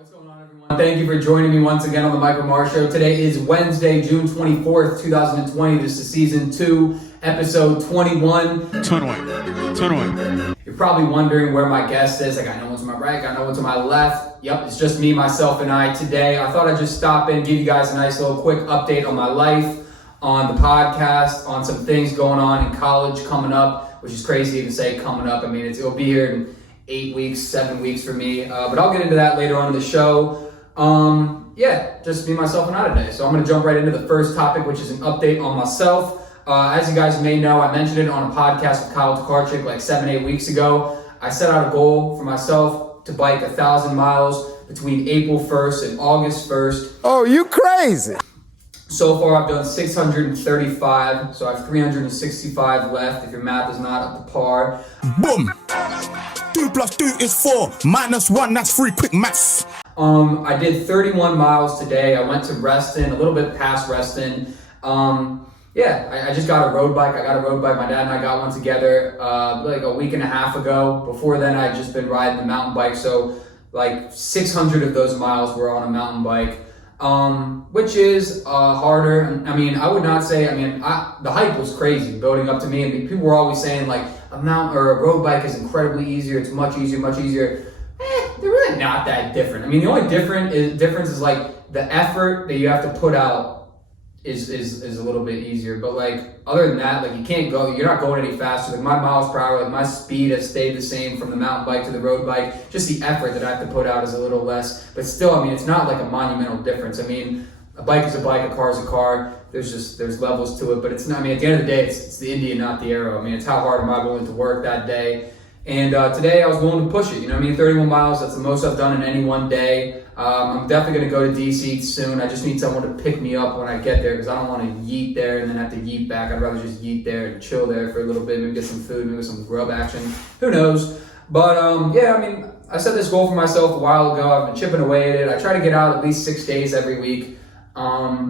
What's going on, everyone? Thank you for joining me once again on the Michael Marr Show. Today is Wednesday, June 24th, 2020. This is Season 2, Episode 21. 21. You're probably wondering where my guest is. I got no one to my right, got no one to my left. Yep, it's just me, myself, and I today. I thought I'd just stop in, give you guys a nice little quick update on my life, on the podcast, on some things going on in college coming up, which is crazy to even say coming up. I mean, it'll be here in 8 weeks, 7 weeks for me, but I'll get into that later on in the show. Just me, myself, and I today. So I'm going to jump right into the first topic, which is an update on myself. As you guys may know, I mentioned it on a podcast with Kyle Tokarczyk like 7-8 weeks ago. I set out a goal for myself to bike 1,000 miles between April 1st and August 1st. Oh, you crazy! So far, I've done 635, so I have 365 left, if your math is not up to par. Boom! 2 + 2 is 4, -1, that's 3, quick maths. I did 31 miles today. I went to Reston, a little bit past Reston. I just got a road bike. My dad and I got one together like a week and a half ago. Before then, I'd just been riding the mountain bike. So like 600 of those miles were on a mountain bike, which is harder. I mean, I would not say, the hype was crazy building up to me. And people were always saying like a mountain or a road bike is incredibly easier. It's much easier. They're really not that different. I mean, the only difference is like the effort that you have to put out is a little bit easier. But like other than that, like you're not going any faster. Like my miles per hour, like my speed has stayed the same from the mountain bike to the road bike. Just the effort that I have to put out is a little less. But still, I mean, it's not like a monumental difference. I mean, a bike is a bike, a car is a car. There's levels to it, but it's not. I mean, at the end of the day, it's the Indian, not the arrow. I mean, it's how hard am I willing to work that day. And today I was willing to push it, 31 miles, that's the most I've done in any one day. I'm definitely going to go to DC soon. I just need someone to pick me up when I get there because I don't want to yeet there and then have to yeet back. I'd rather just yeet there and chill there for a little bit, maybe get some food, maybe some grub action. Who knows? But I set this goal for myself a while ago. I've been chipping away at it. I try to get out at least 6 days every week,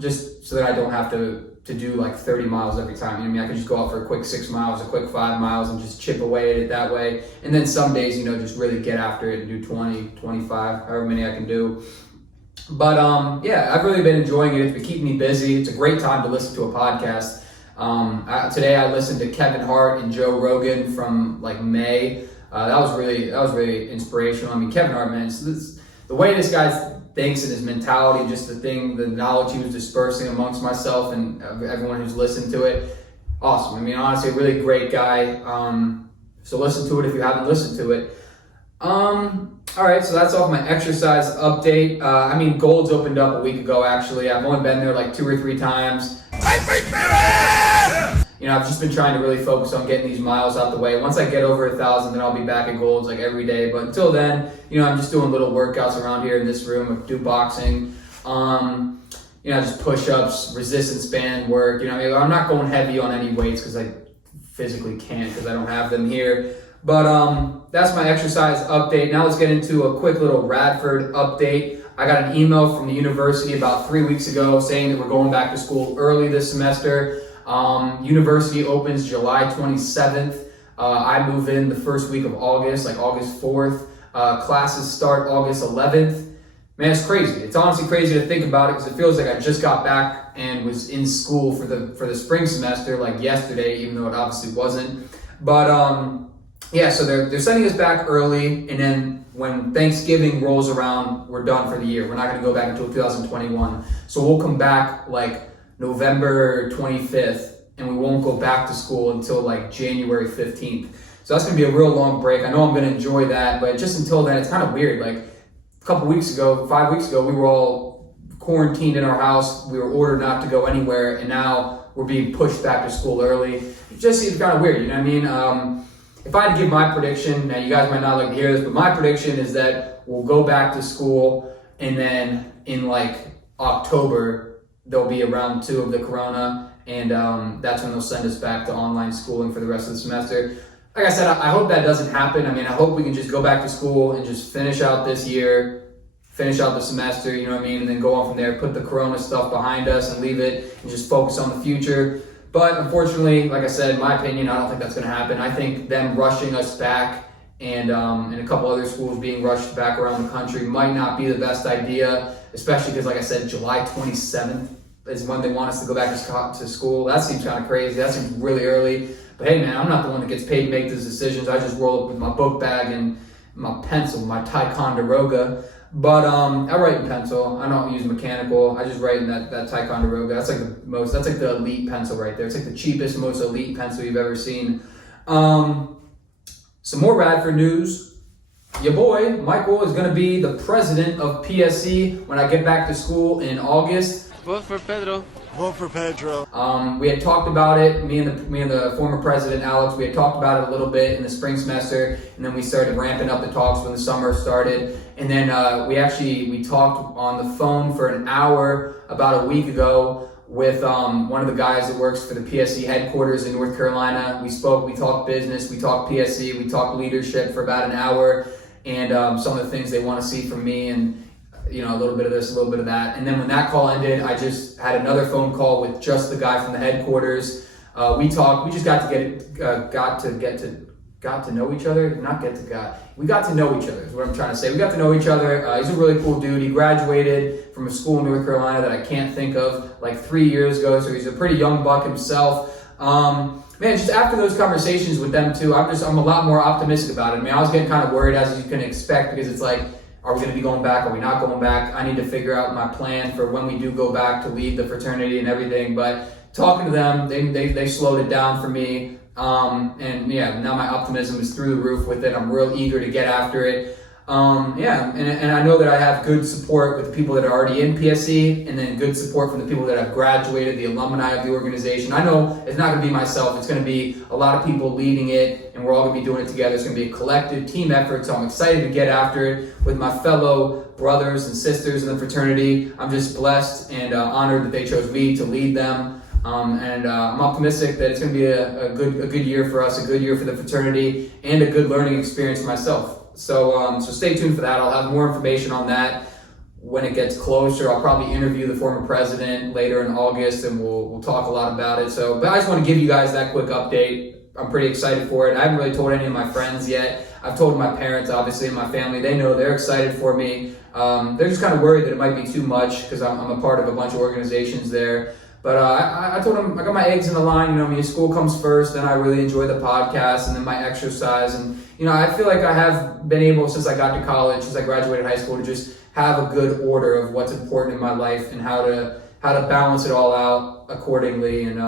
just so that I don't have to do like 30 miles every time. I could just go out for a quick 6 miles, a quick 5 miles and just chip away at it that way. And then some days, just really get after it and do 20, 25, however many I can do. But I've really been enjoying it. It's been keeping me busy. It's a great time to listen to a podcast. Today I listened to Kevin Hart and Joe Rogan from like May. That was really inspirational. I mean, Kevin Hart, man, the way this guy thinks and his mentality, just the knowledge he was dispersing amongst myself and everyone who's listened to it. Awesome. I mean, honestly, a really great guy. So listen to it if you haven't listened to it. All right, so that's all my exercise update. Gold's opened up a week ago, actually. I've only been there like 2 or 3 times. I've just been trying to really focus on getting these miles out the way. Once I get over 1,000, then I'll be back at Gold's like every day. But until then, I'm just doing little workouts around here in this room. I do boxing, just push-ups, resistance band work. I'm not going heavy on any weights because I physically can't because I don't have them here. But that's my exercise update. Now let's get into a quick little Radford update. I got an email from the university about 3 weeks ago saying that we're going back to school early this semester. University opens July 27th. I move in the first week of August, like August 4th. Classes start August 11th. Man, it's crazy. It's honestly crazy to think about it because it feels like I just got back and was in school for the spring semester like yesterday, even though it obviously wasn't. But so they're sending us back early, and then when Thanksgiving rolls around, we're done for the year. We're not going to go back until 2021. So we'll come back like November 25th, and we won't go back to school until like January 15th. So that's going to be a real long break. I know I'm going to enjoy that, but just until then, it's kind of weird. Like a couple weeks ago, 5 weeks ago, we were all quarantined in our house. We were ordered not to go anywhere, and now we're being pushed back to school early. It just seems kind of weird, If I had to give my prediction, now you guys might not like to hear this, but my prediction is that we'll go back to school, and then in like October, there'll be a round 2 of the corona, and that's when they'll send us back to online schooling for the rest of the semester. Like I said, I hope that doesn't happen. I hope we can just go back to school and just finish out this year, finish out the semester, and then go on from there, put the corona stuff behind us and leave it and just focus on the future. But unfortunately, like I said, in my opinion, I don't think that's going to happen. I think them rushing us back and a couple other schools being rushed back around the country might not be the best idea, especially because, like I said, July 27th is when they want us to go back to school. That seems kind of crazy. That seems really early. But hey, man, I'm not the one that gets paid to make those decisions. I just roll up with my book bag and my pencil, my Ticonderoga. But I write in pencil. I don't use mechanical. I just write in that Ticonderoga. That's like the elite pencil right there. It's like the cheapest, most elite pencil you've ever seen. Some more Radford news. Your boy, Michael, is going to be the president of PSC when I get back to school in August. Vote for Pedro. Vote for Pedro. We had talked about it, me and the former president, Alex, we had talked about it a little bit in the spring semester, and then we started ramping up the talks when the summer started. And then we talked on the phone for an hour about a week ago with one of the guys that works for the PSC headquarters in North Carolina. We talked business, we talked PSC, we talked leadership for about an hour, and some of the things they want to see from me, and a little bit of this, a little bit of that. And then when that call ended, I just had another phone call with just the guy from the headquarters. We talked. We just got to know each other. We got to know each other is what I'm trying to say. We got to know each other. He's a really cool dude. He graduated from a school in North Carolina that I can't think of, like 3 years ago. So he's a pretty young buck himself. Man, just after those conversations with them too, I'm a lot more optimistic about it. I mean, I was getting kind of worried, as you can expect, because it's like, are we going to be going back? Are we not going back? I need to figure out my plan for when we do go back to lead the fraternity and everything. But talking to them, they slowed it down for me. And yeah, now my optimism is through the roof with it. I'm real eager to get after it. And I know that I have good support with the people that are already in PSC, and then good support from the people that have graduated, the alumni of the organization. I know it's not going to be myself. It's going to be a lot of people leading it, and we're all going to be doing it together. It's going to be a collective team effort, so I'm excited to get after it with my fellow brothers and sisters in the fraternity. I'm just blessed and honored that they chose me to lead them. I'm optimistic that it's going to be a good year for us, a good year for the fraternity, and a good learning experience for myself. So stay tuned for that. I'll have more information on that when it gets closer. I'll probably interview the former president later in August, and we'll talk a lot about it. But I just want to give you guys that quick update. I'm pretty excited for it. I haven't really told any of my friends yet. I've told my parents, obviously, and my family. They know, they're excited for me. They're just kind of worried that it might be too much because I'm a part of a bunch of organizations there. But I told them I got my eggs in the line. School comes first, then I really enjoy the podcast, and then my exercise. And, I feel like I have been able, since I got to college, since I graduated high school, to just have a good order of what's important in my life and how to balance it all out accordingly and,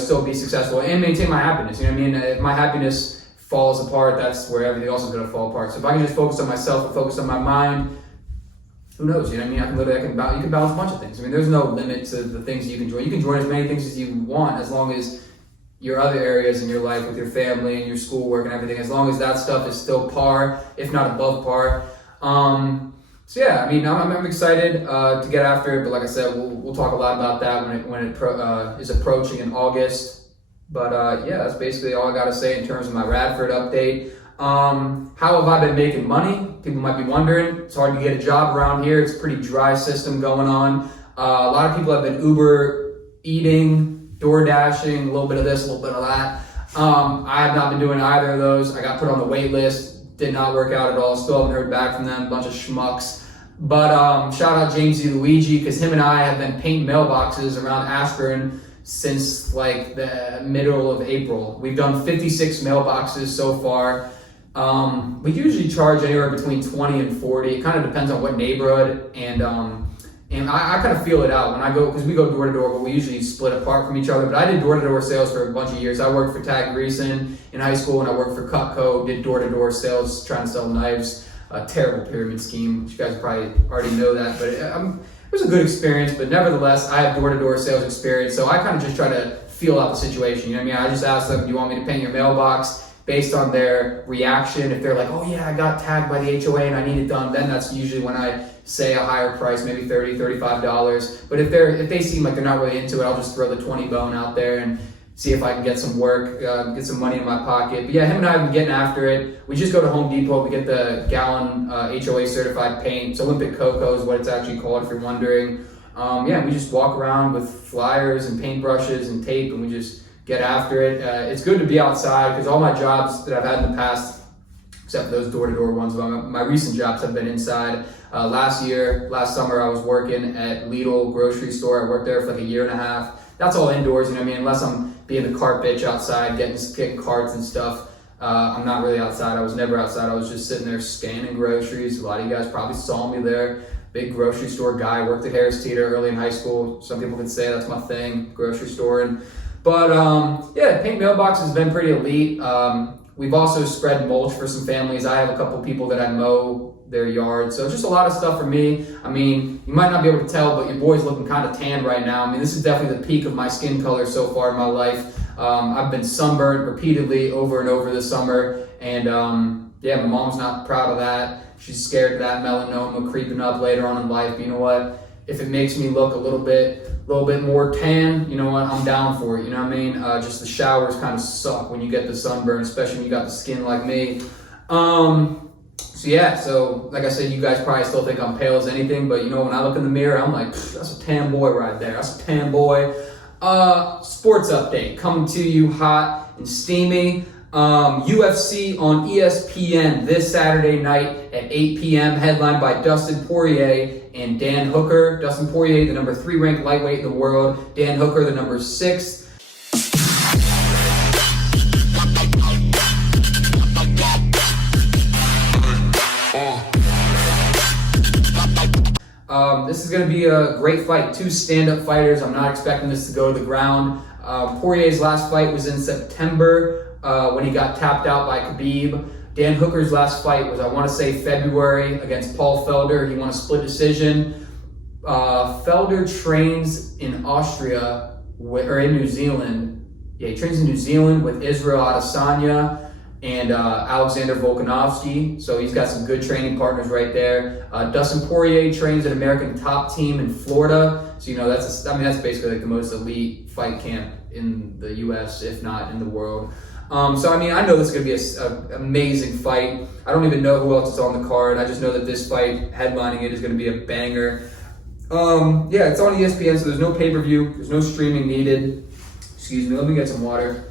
still be successful and maintain my happiness. If my happiness falls apart, that's where everything else is going to fall apart. So if I can just focus on myself and focus on my mind, who knows? You can balance a bunch of things. There's no limit to the things you can join. You can join as many things as you want, as long as your other areas in your life with your family and your schoolwork and everything, as long as that stuff is still par, if not above par. I'm excited to get after it. But like I said, we'll talk a lot about that when it is approaching in August. But that's basically all I got to say in terms of my Radford update. How have I been making money? People might be wondering. It's hard to get a job around here. It's a pretty dry system going on. A lot of people have been Uber eating, door dashing, a little bit of this, a little bit of that. I have not been doing either of those. I got put on the wait list. Did not work out at all. Still haven't heard back from them. A bunch of schmucks. But shout out James E. Luigi, because him and I have been painting mailboxes around Ashburn since like the middle of April. We've done 56 mailboxes so far. We usually charge anywhere between 20 and 40. It kind of depends on what neighborhood, and I kind of feel it out when I go, because we go door to door, but we usually split apart from each other. But I did door to door sales for a bunch of years. I worked for Tag Greason in high school, and I worked for Cutco, did door to door sales, trying to sell knives. A terrible pyramid scheme, which you guys probably already know that, but it was a good experience. But nevertheless, I have door to door sales experience, so I kind of just try to feel out the situation. I just ask them, do you want me to paint your mailbox? Based on their reaction. If they're like, oh yeah, I got tagged by the HOA and I need it done, then that's usually when I say a higher price, maybe $30, $35. But if they seem like they're not really into it, I'll just throw the 20 bone out there and see if I can get some work, get some money in my pocket. But yeah, him and I have been getting after it. We just go to Home Depot, we get the gallon HOA certified paint. It's Olympic Cocoa is what it's actually called, if you're wondering. We just walk around with flyers and paintbrushes and tape, and we just get after it. It's good to be outside, because all my jobs that I've had in the past except for those door-to-door ones. But my recent jobs have been inside. Last summer, I was working at Lidl grocery store. I worked there for like a year and a half. That's all indoors, you know what I mean? Unless I'm being the cart bitch outside, getting carts and stuff. I'm not really outside. I was never outside. I was just sitting there scanning groceries. A lot of you guys probably saw me there. Big grocery store guy. Worked at Harris Teeter early in high school. Some people could say that's my thing, grocery storing. But yeah, paint mailbox has been pretty elite. We've also spread mulch for some families. I have a couple people that I mow their yard. So just a lot of stuff for me. I mean, you might not be able to tell, but your boy's looking kind of tan right now. I mean, this is definitely the peak of my skin color so far in my life. I've been sunburned repeatedly over and over this summer. And yeah, my mom's not proud of that. She's scared of that melanoma creeping up later on in life. But you know what? If it makes me look a little bit more tan, you know what? I'm down for it. You know what I mean? Just the showers kind of suck when you get the sunburn, especially when you got the skin like me. So yeah, so like I said, you guys probably still think I'm pale as anything, but you know, when I look in the mirror, I'm like, that's a tan boy right there. That's a tan boy. Sports update coming to you hot and steamy. UFC on ESPN this Saturday night at 8 p.m. headlined by Dustin Poirier and Dan Hooker. Dustin Poirier, the number 3 ranked lightweight in the world. Dan Hooker, the number 6. This is going to be a great fight. 2 stand-up fighters. I'm not expecting this to go to the ground. Poirier's last fight was in September when he got tapped out by Khabib. Dan Hooker's last fight was, I want to say, February against Paul Felder. He won a split decision. Felder trains in Austria, or in New Zealand. Yeah, he trains in New Zealand with Israel Adesanya and Alexander Volkanovski. So he's got some good training partners right there. Dustin Poirier trains at American Top Team in Florida. So, you know, that's basically like the most elite fight camp in the US, if not in the world. So, I mean, I know this is going to be an amazing fight. I don't even know who else is on the card. I just know that this fight, headlining it, is going to be a banger. Yeah, it's on ESPN, so there's no pay-per-view. There's no streaming needed. Excuse me, let me get some water.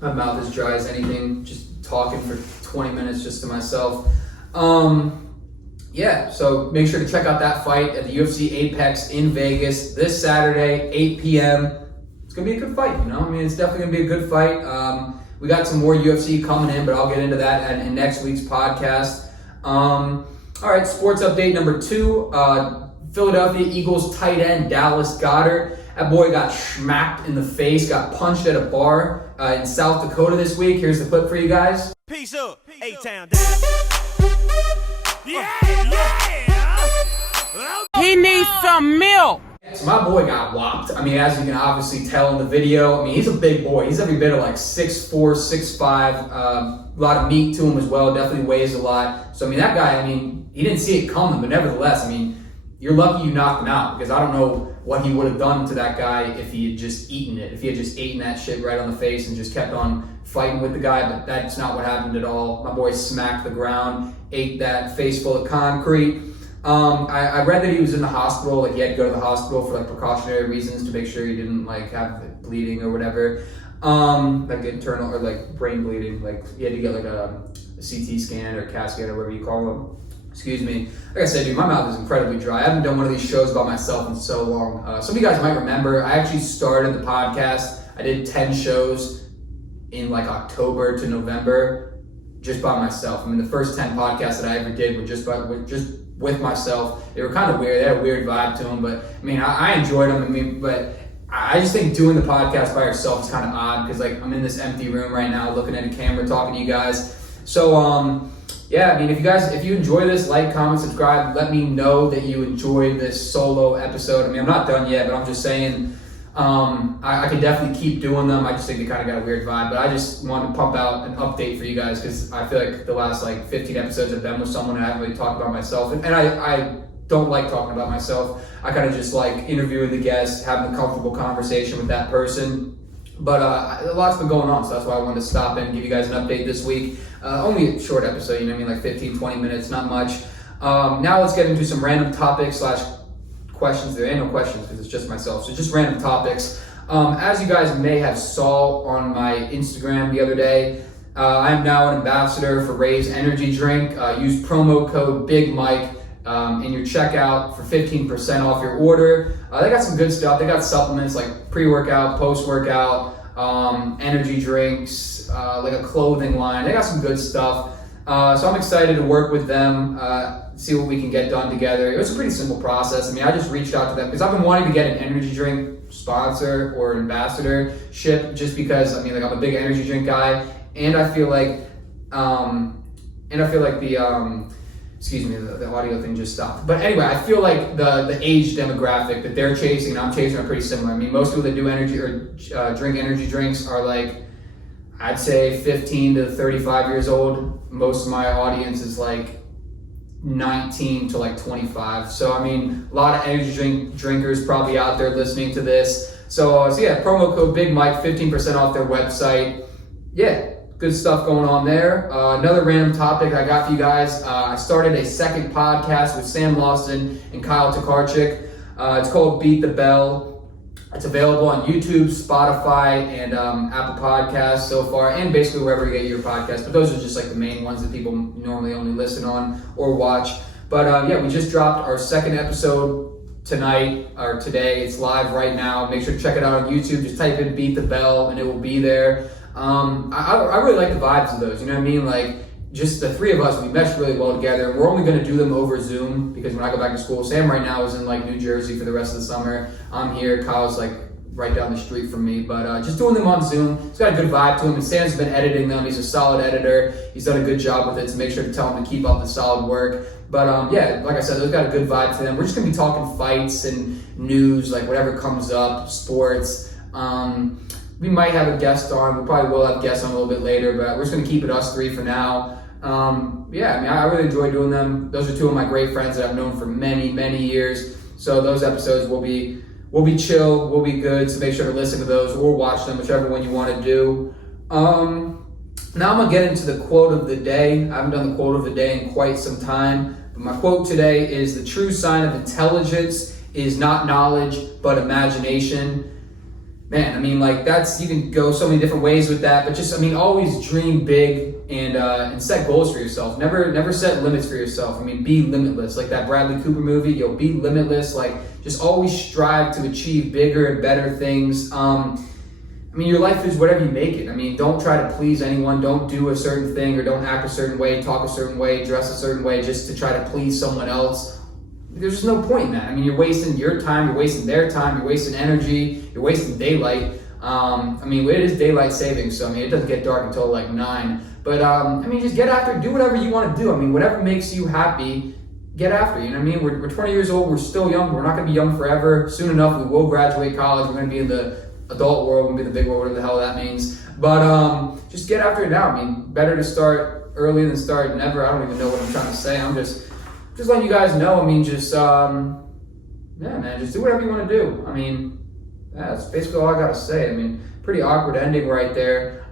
My mouth is dry as anything, just talking for 20 minutes just to myself. Yeah, so make sure to check out that fight at the UFC Apex in Vegas this Saturday, 8 p.m. It's going to be a good fight, you know? I mean, it's definitely going to be a good fight. We got some more UFC coming in, but I'll get into that in next week's podcast. All right, sports update number 2. Philadelphia Eagles tight end Dallas Goedert. That boy got smacked in the face, got punched at a bar in South Dakota this week. Here's the clip for you guys. Peace up, A-Town down. Yeah. He needs some milk. So my boy got whopped. I mean, as you can obviously tell in the video, I mean, he's a big boy. He's every bit of like 6'4", 6'5", a lot of meat to him as well, definitely weighs a lot. So, I mean, that guy, I mean, he didn't see it coming, but nevertheless, I mean, you're lucky you knocked him out, because I don't know what he would have done to that guy if he had just eaten it, if he had just eaten that shit right on the face and just kept on fighting with the guy, but that's not what happened at all. My boy smacked the ground, ate that face full of concrete. I read that he was in the hospital, like he had to go to the hospital for like precautionary reasons to make sure he didn't like have bleeding or whatever, like internal or like brain bleeding, like he had to get like a CT scan or CAT scan or whatever you call them. Excuse me. Like I said, dude, my mouth is incredibly dry. I haven't done one of these shows about myself in so long. Some of you guys might remember, I actually started the podcast. I did 10 shows in like October to November just by myself. I mean, the first 10 podcasts that I ever did were just with myself. They were kind of weird. They had a weird vibe to them, but I mean, I enjoyed them. I mean, but I just think doing the podcast by yourself is kind of odd because like I'm in this empty room right now looking at a camera talking to you guys. So, yeah, I mean, if you enjoy this, like, comment, subscribe. Let me know that you enjoyed this solo episode. I mean, I'm not done yet, but I'm just saying I can definitely keep doing them. I just think they kind of got a weird vibe. But I just wanted to pump out an update for you guys because I feel like the last, like, 15 episodes have been with someone and I haven't really talked about myself. And I don't like talking about myself. I kind of just like interviewing the guest, having a comfortable conversation with that person. But a lot's been going on, so that's why I wanted to stop in and give you guys an update this week. Only a short episode, you know what I mean, like 15, 20 minutes, not much. Now let's get into some random topics / questions. There ain't no questions because it's just myself, so just random topics. As you guys may have saw on my Instagram the other day, I am now an ambassador for Raze energy drink. Use promo code Big Mike in your checkout for 15% off your order. They got some good stuff. They got supplements like pre-workout, post-workout, energy drinks, like a clothing line. They got some good stuff. So I'm excited to work with them, see what we can get done together. It was a pretty simple process. I mean, I just reached out to them because I've been wanting to get an energy drink sponsor or ambassadorship just because, I mean, like I'm a big energy drink guy, and I feel like, the audio thing just stopped. But anyway, I feel like the age demographic that they're chasing and I'm chasing are pretty similar. I mean, most people that do energy or drink energy drinks are like, I'd say 15 to 35 years old. Most of my audience is like 19 to like 25. So, I mean, a lot of energy drinkers probably out there listening to this. So yeah, promo code Big Mike, 15% off their website. Yeah, good stuff going on there. Another random topic I got for you guys. I started a second podcast with Sam Lawson and Kyle Tokarczyk. It's called Beat the Bell. It's available on YouTube, Spotify, and Apple Podcasts so far, and basically wherever you get your podcast. But those are just like the main ones that people normally only listen on or watch. But yeah, we just dropped our second episode tonight or today. It's live right now. Make sure to check it out on YouTube. Just type in Beat the Bell and it will be there. I really like the vibes of those. You know what I mean? Like, just the three of us, we mesh really well together. We're only going to do them over Zoom because when I go back to school, Sam right now is in like New Jersey for the rest of the summer. I'm here. Kyle's like right down the street from me, but just doing them on Zoom. It's got a good vibe to him, and Sam's been editing them. He's a solid editor. He's done a good job with it, so make sure to tell him to keep up the solid work. But yeah, like I said, those got a good vibe to them. We're just going to be talking fights and news, like whatever comes up, sports. We might have a guest on. We probably will have guests on a little bit later, but we're just going to keep it us three for now. Yeah, I mean, I really enjoy doing them. Those are two of my great friends that I've known for many, many years. So those episodes will be chill, will be good. So make sure to listen to those or watch them, whichever one you want to do. Now I'm going to get into the quote of the day. I haven't done the quote of the day in quite some time. But my quote today is, "The true sign of intelligence is not knowledge, but imagination." Man, I mean, like you can go so many different ways with that, but just, I mean, always dream big and set goals for yourself. Never set limits for yourself. I mean, be limitless. Like that Bradley Cooper movie, be limitless. Like, just always strive to achieve bigger and better things. I mean, your life is whatever you make it. I mean, don't try to please anyone. Don't do a certain thing or don't act a certain way, talk a certain way, dress a certain way just to try to please someone else. There's just no point in that. I mean, you're wasting your time, you're wasting their time, you're wasting energy, you're wasting daylight. I mean, it is daylight savings, so I mean, it doesn't get dark until like 9. But I mean, just get after it, do whatever you want to do. I mean, whatever makes you happy, get after it. You know what I mean? We're 20 years old, we're still young, we're not going to be young forever. Soon enough, we will graduate college, we're going to be in the adult world, we're going to be in the big world, whatever the hell that means. But just get after it now. I mean, better to start early than start never. I don't even know what I'm trying to say. I'm just letting you guys know. I mean, just yeah, man, just do whatever you want to do. I mean, that's basically all I gotta say. I mean, pretty awkward ending right there.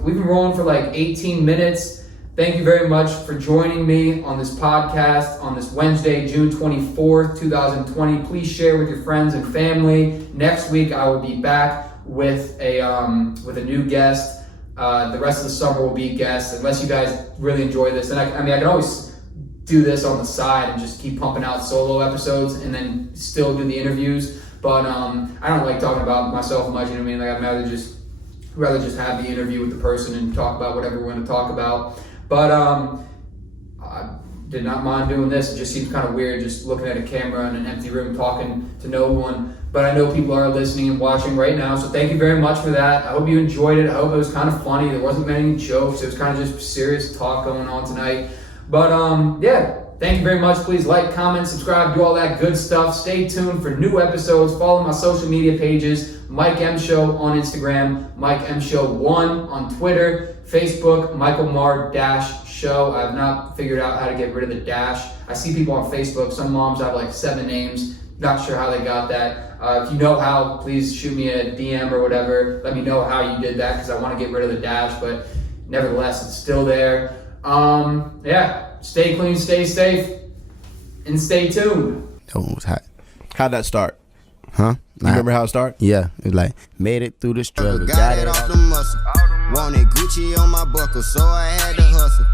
We've been rolling for like 18 minutes. Thank you very much for joining me on this podcast on this Wednesday, June 24th, 2020. Please share with your friends and family. Next week, I will be back with a new guest. The rest of the summer will be guests, unless you guys really enjoy this. And I can always do this on the side and just keep pumping out solo episodes and then still do the interviews. But I don't like talking about myself much, you know what I mean? Like, I'd rather just have the interview with the person and talk about whatever we're going to talk about. But I did not mind doing this. It just seems kind of weird just looking at a camera in an empty room talking to no one. But I know people are listening and watching right now, so thank you very much for that. I hope you enjoyed it. I hope it was kind of funny. There wasn't many jokes. It was kind of just serious talk going on tonight. But yeah, thank you very much. Please like, comment, subscribe, do all that good stuff. Stay tuned for new episodes. Follow my social media pages, Mike M Show on Instagram, Mike M Show 1 on Twitter, Facebook, Michael Mar Show. I have not figured out how to get rid of the dash. I see people on Facebook. Some moms have like 7 names. Not sure how they got that. If you know how, please shoot me a DM or whatever. Let me know how you did that, because I want to get rid of the dash, but nevertheless, it's still there. Yeah, stay clean, stay safe, and stay tuned. That one was hot. How'd that start? Huh? You remember how it started? Yeah, it was like, made it through the struggle, got it off the muscle. Wanted Gucci on my buckle, so I had to hustle.